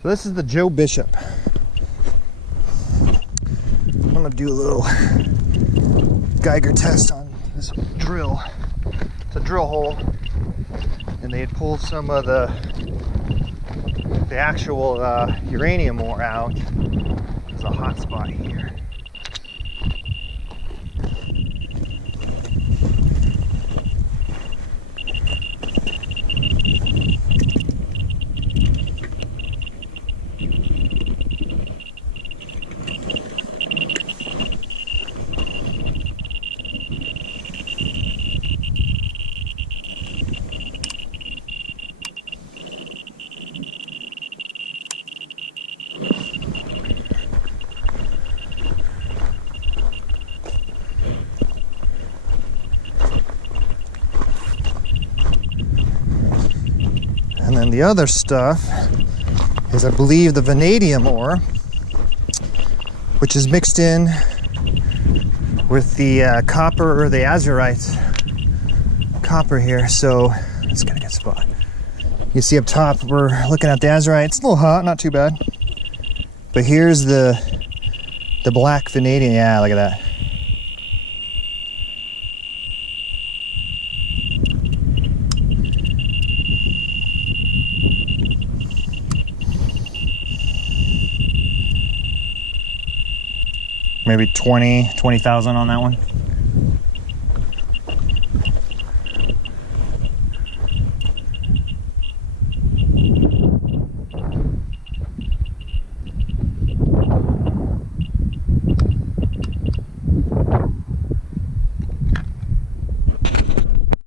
So this is the Joe Bishop. I'm gonna do a little Geiger test on this drill. It's a drill hole, and they had pulled some of the actual uranium ore out. There's a hot spot here. And then the other stuff is, I believe, the vanadium ore, which is mixed in with the copper or the azurite copper here. So let's get a good spot. You see up top, we're looking at the azurite. It's a little hot, not too bad. But here's the black vanadium. Yeah, look at that. Maybe 20,000 on that one.